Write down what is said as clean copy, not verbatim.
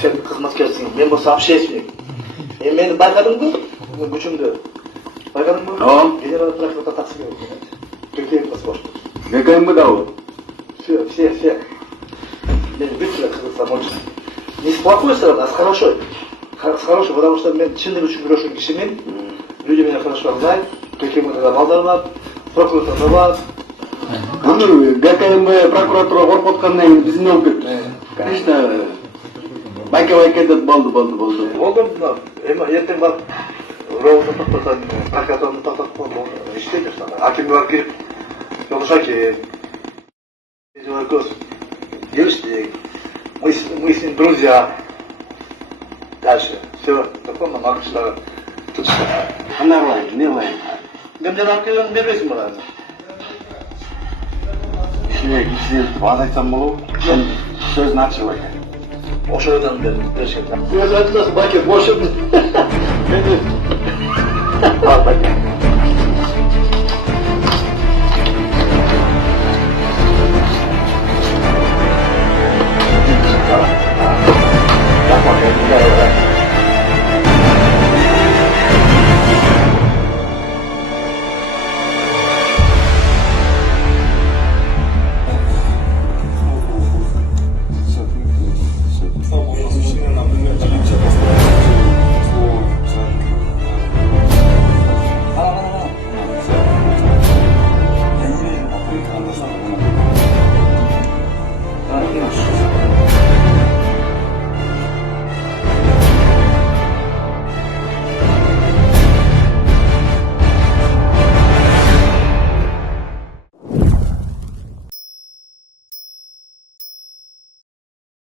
Sen kızmatkерсің, мен болса общественник. Мені байқадың ба? Күшімді. Байқадың ба? Tamam. Генерал прокуратура тақсым yok. Türkiye паспорт. Какая мы дал? Все. Мен быстро Кыргызстан очень. Не с плохой стороны, а с хорошей. С хорошей, потому что мен чынның үшін күрөшүн кишимен. Люди меня хорошо знают. Каким это балдар бар, прокуратура бар. ГКМБ прокуратура коркуткандан кийин биз эмне болуп кетти? Конечно, байке деп болду. Болды мына ертең барып ровды тоқтатсаң, прокуратураны тоқтатып иштейді что. Аким бар кирип, Жолшаки, девушки, мы с ним друзья. Дальше. Все, такой на маркетинге. Кандай кылайын, эмне кылайын? Мен алып келген бербейсің маған. Кишине аз айтсам болобу? Сен сөзүн ачып айт. Ошодан беришкен. Өз айтасың, баке, бошым. Бар, баке.